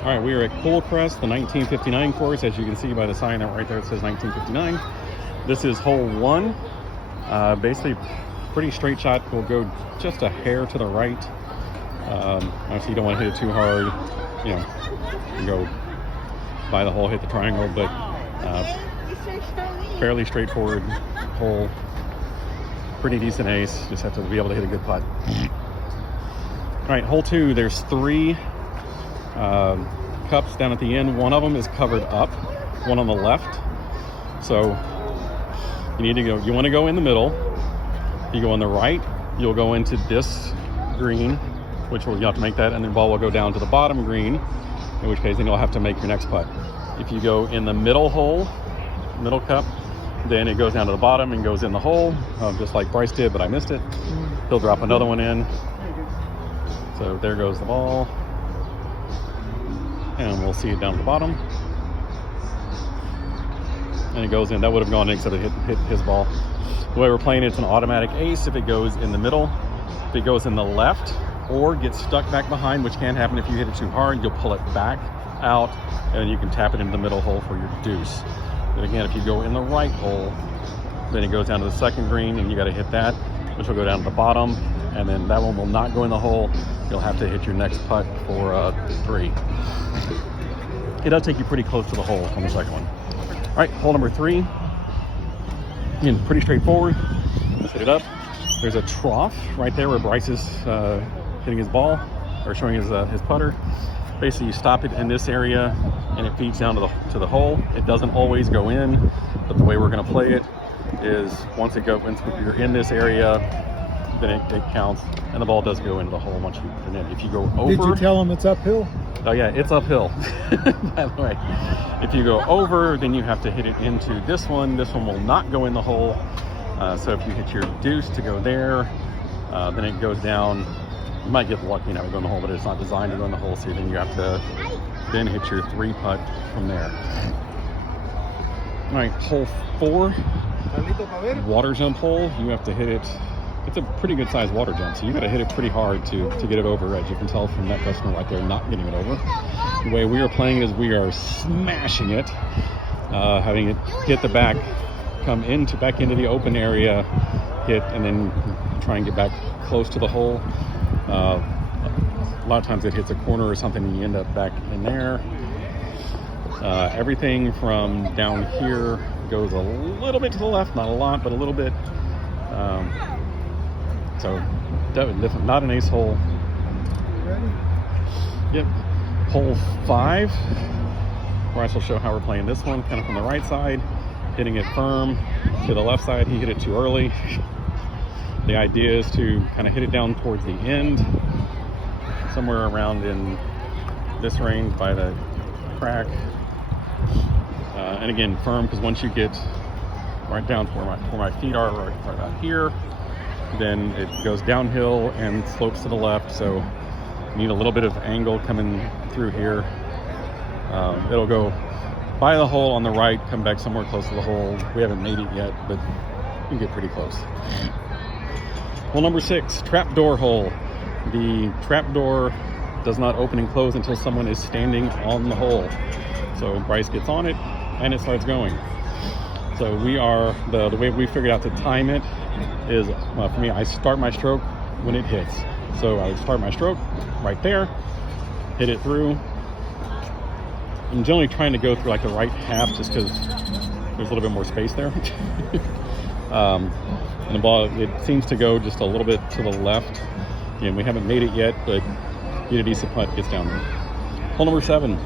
All right, we are at Crest, the 1959 course. As you can see by the sign right there, it says 1959. This is hole 1. Basically, pretty straight shot. We'll go just a hair to the right. Obviously, you don't want to hit it too hard. You know, you go by the hole, hit the triangle, but fairly straightforward hole. Pretty decent ace. Just have to be able to hit a good putt. All right, hole 2. There's 3 cups down at the end. One of them is covered up, one on the left. So you need to go, you want to go in the middle. You go on the right, you'll go into this green, which will, you have to make that, and the ball will go down to the bottom green, in which case then you'll have to make your next putt. If you go in the middle hole, middle cup, then it goes down to the bottom and goes in the hole, just like Bryce did, but I missed it. He'll drop another one in. So there goes the ball. And we'll see it down at the bottom. And it goes in. That would have gone in except it hit his ball. The way we're playing it's an automatic ace if it goes in the middle. If it goes in the left or gets stuck back behind, which can happen if you hit it too hard, you'll pull it back out and you can tap it into the middle hole for your deuce. But again, if you go in the right hole, then it goes down to the second green and you got to hit that, which will go down to the bottom. And then that one will not go in the hole. You'll have to hit your next putt for 3. It does take you pretty close to the hole on the second one. All right, hole number 3. Again, pretty straightforward. Let's hit it up. There's a trough right there where Bryce is hitting his ball or showing his putter. Basically, you stop it in this area and it feeds down to the hole. It doesn't always go in, but the way we're going to play it is once you're in this area, then it counts, and the ball does go into the hole once you put it in. If you go over... Did you tell him it's uphill? Oh yeah, it's uphill, by the way. If you go over, then you have to hit it into this one. This one will not go in the hole. So if you hit your deuce to go there, then it goes down. You might get lucky now to go in the hole, but it's not designed to go in the hole, so then you have to then hit your 3 putt from there. All right, hole 4, water jump hole. You have to hit it. It's a pretty good sized water jump, so you got to hit it pretty hard to get it over, as you can tell from that customer right there not getting it over. The way we are playing is we are smashing it, having it hit the back, come back into the open area, hit, and then try and get back close to the hole. A lot of times it hits a corner or something and you end up back in there. Everything from down here goes a little bit to the left, not a lot, but a little bit. So definitely not an ace hole. Ready? Yep. Hole 5. Bryce will show how we're playing this one, kind of from the right side, hitting it firm. To the left side, he hit it too early. The idea is to kind of hit it down towards the end, somewhere around in this range by the crack. And again, firm, because once you get right down to where my feet are, right about here, then it goes downhill and slopes to the left, so you need a little bit of angle coming through here. It'll go by the hole on the right, come back somewhere close to the hole. We haven't made it yet, but you can get pretty close. Hole number 6, trapdoor hole. The trapdoor does not open and close until someone is standing on the hole. So Bryce gets on it and it starts going. So we are, the way we figured out to time it is, for me, I start my stroke when it hits. So I would start my stroke right there, hit it through. I'm generally trying to go through like the right half just because there's a little bit more space there. And the ball, it seems to go just a little bit to the left. Again, we haven't made it yet, but get a decent putt, gets down there. Hole number 7.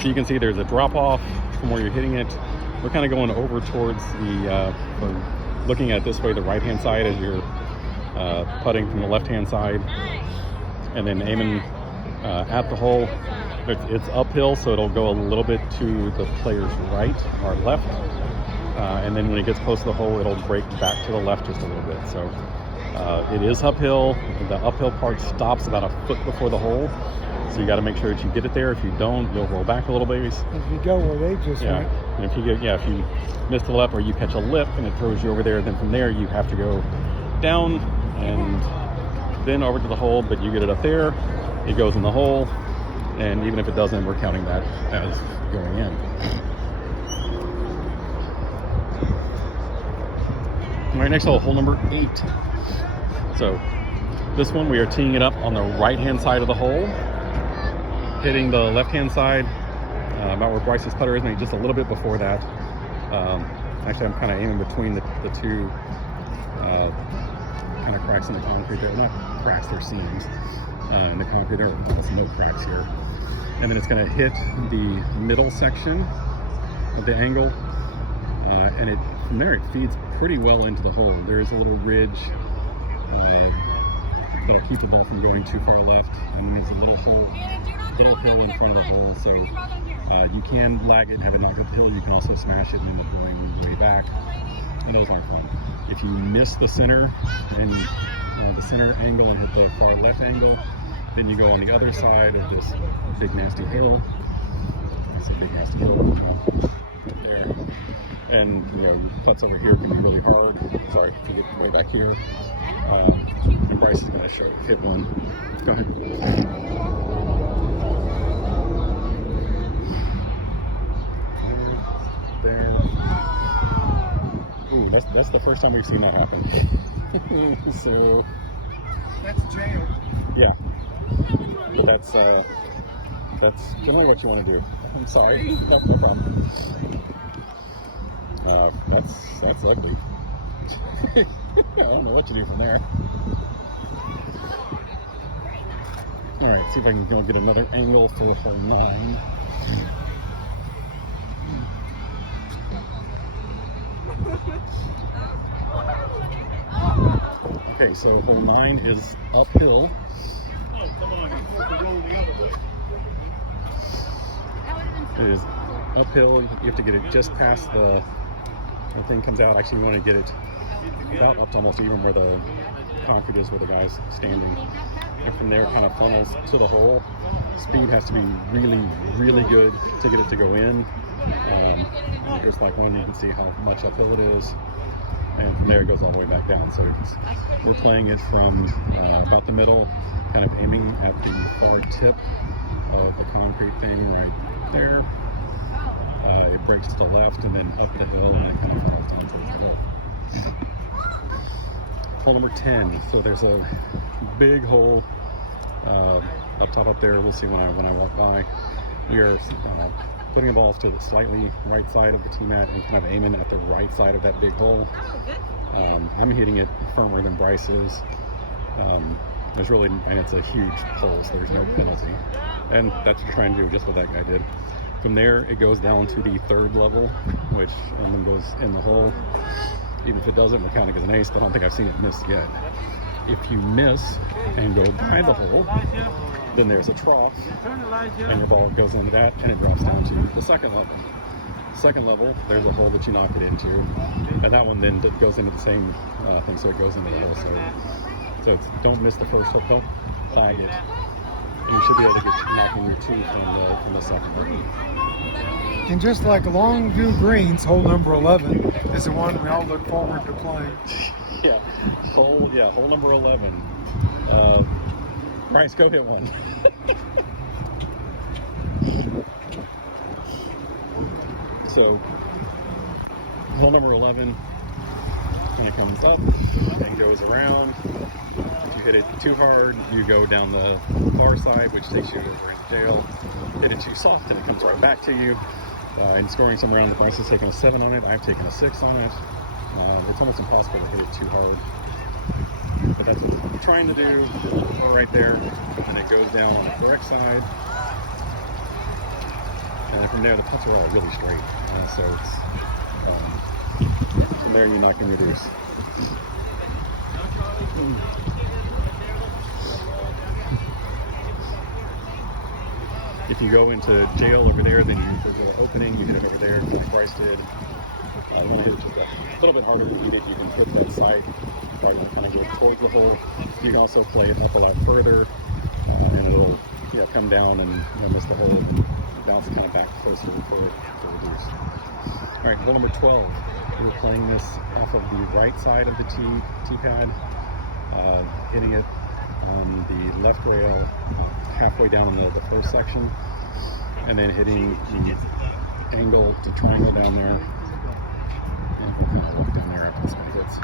So you can see there's a drop off from where you're hitting it. We're kind of going over towards the, looking at it this way, the right-hand side as you're putting from the left-hand side, and then aiming at the hole. It's uphill, so it'll go a little bit to the player's right or left, and then when it gets close to the hole, it'll break back to the left just a little bit. So it is uphill. The uphill part stops about a foot before the hole, so you got to make sure that you get it there. If you don't, you'll roll back a little bit. If you go where they just went. And if you miss the lip or you catch a lip and it throws you over there, then from there you have to go down and then over to the hole, but you get it up there, it goes in the hole, And even if it doesn't, we're counting that as going in. All right, next hole number 8. So this one, we are teeing it up on the right-hand side of the hole, hitting the left-hand side, about where Bryce's putter is, maybe just a little bit before that. Actually, I'm kind of aiming between the two kind of cracks in the concrete there. Not cracks, they're seams in the concrete. There are almost no cracks here. And then it's going to hit the middle section of the angle, and from there it feeds pretty well into the hole. There is a little ridge that'll keep the ball from going too far left, and there's a little hill in front of the hole, so you can lag it and have it knock up the hill. You can also smash it and end up going way back, and those aren't fun. If you miss the center and the center angle and hit the far left angle, then you go on the other side of this big nasty hill. It's a big nasty hill right there, and your putts over here can be really hard. Sorry, if you get way back here. And Bryce is going to hit one. Go ahead. There. Ooh, that's the first time we've seen that happen. So That's jail. yeah, but that's generally what you want to do. I'm sorry, no problem. That's ugly. I don't know what to do from there. All right, see if I can go get another angle for hole 9. Okay, so hole 9 is uphill. It is uphill. You have to get it just past the thing comes out. Actually, you want to get it about up to almost even where the concrete is, where the guy's standing. And from there, it kind of funnels to the hole. Speed has to be really, really good to get it to go in. Just like one, you can see how much uphill it is. And from there, it goes all the way back down. So we're playing it from about the middle, kind of aiming at the far tip of the concrete thing right there. It breaks to the left and then up the hill, and it kind of falls down towards the hill. Hole number 10. So there's a big hole up top up there. We'll see when I walk by. We are putting the ball to the slightly right side of the tee mat and kind of aiming at the right side of that big hole. I'm hitting it firmer than Bryce is. And it's a huge hole, so there's no penalty. And that's what you're trying to do, just what that guy did. From there, it goes down to the 3rd level, which then goes in the hole. Even if it doesn't, we're counting as an ace, but I don't think I've seen it miss yet. If you miss and go by the hole, then there's a trough, and your ball goes into that, and it drops down to the 2nd level. 2nd level, there's a hole that you knock it into, and that one then goes into the same thing, so it goes into the hole. So don't miss the first hole, don't flag it, and you should be able to get knocking your 2 from the 2nd level. And just like Longview Greens, hole number 11 is the one we all look forward to playing. Hole number 11. Bryce, go hit one. So, hole number 11, when it comes up and goes around, if you hit it too hard, you go down the far side, which takes you over into jail. Hit it too soft, and it comes right back to you. And scoring some rounds, Bryce has taken a 7 on it. I've taken a 6 on it. It's almost impossible to hit it too hard. But that's what I'm trying to do. We're right there, and it goes down on the correct side. And from there, the putts are all really straight. And so it's from there you knock and reduce. If you go into jail over there, then you go to the opening, you hit it over there, like Bryce did. You want to hit it just a little bit harder to beat it. You can hit that side, right, and kind of go towards the hole. You can also play it up a lot further, and it'll come down and miss the hole, and bounce kind of back closer for reduce. All right, hole number 12. We're playing this off of the right side of the tee pad, hitting it on the left rail halfway down in the first section, and then hitting the angle to triangle down there. And we'll kind of walk down there after this one hits.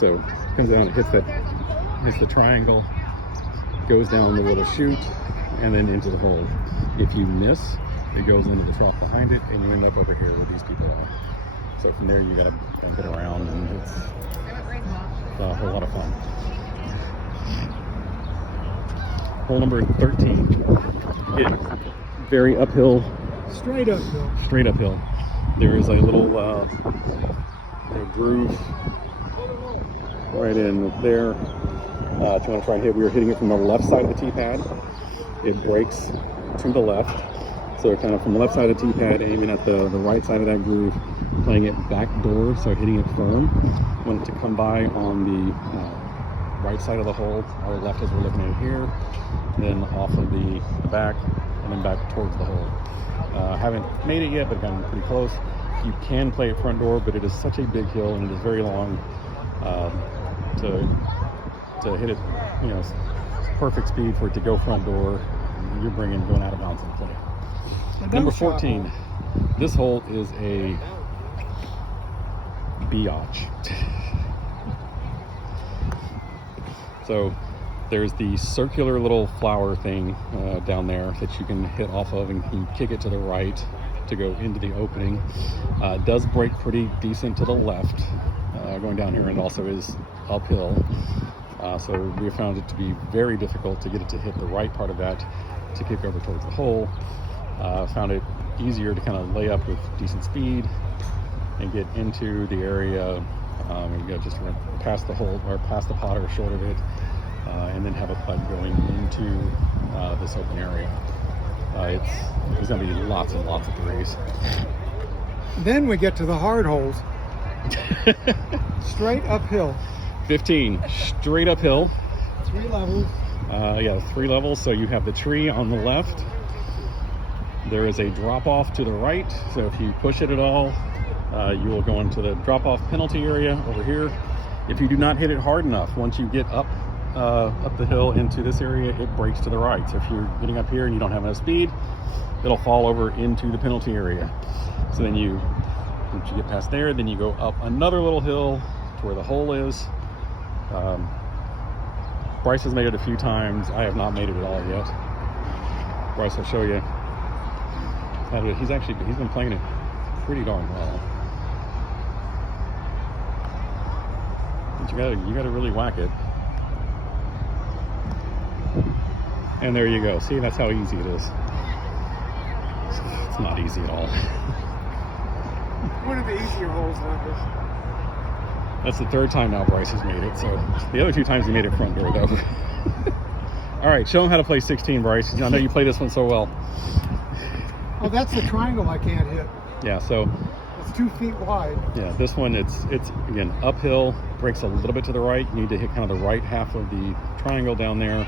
So comes down, hits the triangle, goes down the little chute, and then into the hole. If you miss, it goes into the trough behind it, and you end up over here where these people are. So from there, you got to get around, and it's a whole lot of fun. Hole number 13. Get very uphill. Straight uphill. Straight uphill. There is a little groove right in there. If you want to try and hit, we were hitting it from the left side of the tee pad. It breaks to the left. So kind of from the left side of the tee pad, aiming at the right side of that groove, playing it back door, so hitting it firm. Want it to come by on the right side of the hole, our left as we're looking at it here, then off of the back, and then back towards the hole. Haven't made it yet, but gotten pretty close. You can play it front door, but it is such a big hill and it is very long to hit it, you know, perfect speed for it to go front door. You're going out of bounds in play. Number 14. This hole is a biatch. So there's the circular little flower thing down there that you can hit off of, and you kick it to the right to go into the opening. It does break pretty decent to the left going down here, and also is uphill. So we found it to be very difficult to get it to hit the right part of that to kick over towards the hole. Found it easier to kind of lay up with decent speed and get into the area, and go just run past the hole or past the pot or short of it, and then have a putt going into this open area. There's going to be lots and lots of threes. Then we get to the hard holes. Straight uphill. 15, straight uphill. 3 levels. Yeah, 3 levels. So you have the tree on the left. There is a drop off to the right. So if you push it at all, you will go into the drop off penalty area over here. If you do not hit it hard enough, once you get up the hill into this area, it breaks to the right. So if you're getting up here and you don't have enough speed, it'll fall over into the penalty area. So then once you get past there, then you go up another little hill to where the hole is. Bryce has made it a few times. I have not made it at all yet. Bryce will show you. He's been playing it pretty darn well. But you gotta really whack it. And there you go. See, that's how easy it is. It's not easy at all. One of the easier holes like this. That's the 3rd time now Bryce has made it. So the other 2 times he made it front door though. All right, show him how to play 16, Bryce. I know you play this one so well. Oh, that's the triangle I can't hit. Yeah, so it's 2 feet wide. yeah, this one it's again uphill, breaks a little bit to the right. You need to hit kind of the right half of the triangle down there,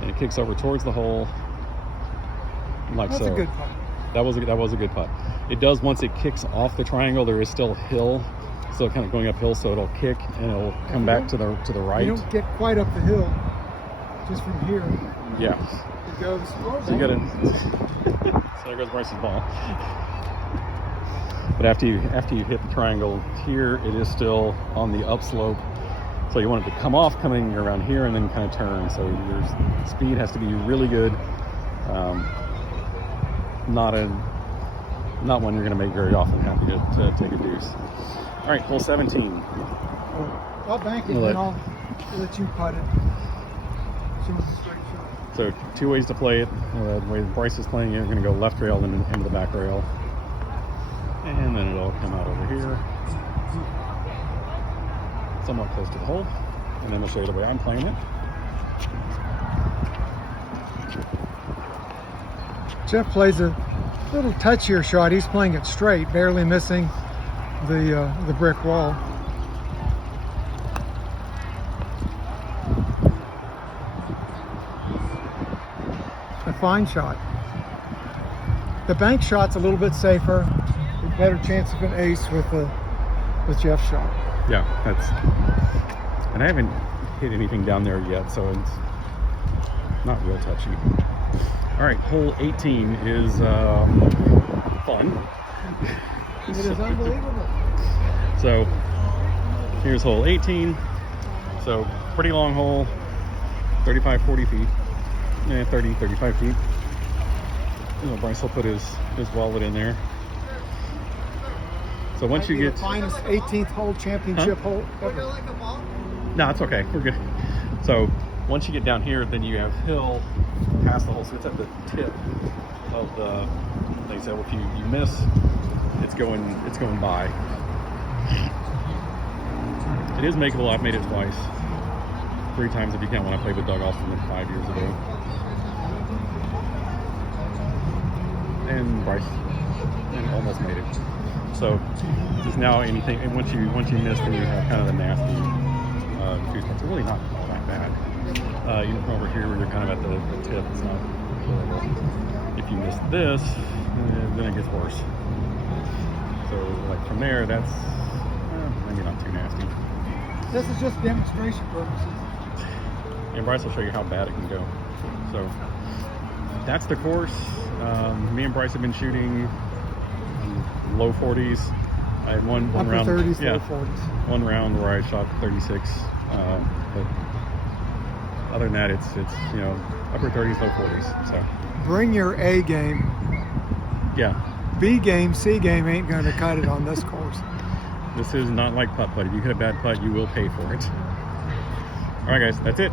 and it kicks over towards the hole. Like that's so. a good putt. That was a good putt. It does, once it kicks off the triangle, there is still hill, so kind of going uphill, so it'll kick and it'll come back to the right. You don't get quite up the hill, just from here. Yeah. It goes. So you gotta. So there goes Bryce's ball. But after you hit the triangle here, it is still on the upslope. So you want it to come off coming around here and then kind of turn. So your speed has to be really good. Not one you're going to make very often. Happy to take a deuce. All right, hole 17. I'll bank it and I'll let you putt it. Show us a straight shot. So 2 ways to play it. The way Bryce is playing it, you're going to go left rail and then into the back rail. And then it'll come out over here, somewhat close to the hole. And then we'll show you the way I'm playing it. Jeff plays a little touchier shot. He's playing it straight, barely missing the brick wall. A fine shot. The bank shot's a little bit safer. A better chance of an ace with Jeff's shot. Yeah, and I haven't hit anything down there yet, so it's not real touchy. All right, hole 18 is fun. It is unbelievable. So here's hole 18. So pretty long hole, 35, 40 feet, 30, 35 feet. You know, Bryce will put his wallet in there. So once you get the finest 18th hole championship hole ever. No, it's okay. We're good. So once you get down here, then you have hill past the hole. So it's at the tip of the thing. So if you miss, it's going by. It is makeable. I've made it twice. 3 times if you count when I played with Doug Austin 5 years ago. And Bryce almost made it. So just now anything, and once you miss, then you have kind of the nasty two spots. It's really not that bad. Even from over here where you're kind of at the tip, it's not horrible. If you miss this, then it gets worse. So like from there, that's maybe not too nasty. This is just demonstration purposes. And Bryce will show you how bad it can go. So that's the course. Me and Bryce have been shooting low 40s. I had one Upper round, 30s, yeah, low 40s. one round where I shot 36. But other than that, it's upper 30s, low 40s. So Bring your A game. yeah, B game, C game ain't going to cut it on this course. this is not like putt-putt. If you hit a bad putt, you will pay for it. All right, guys, that's it.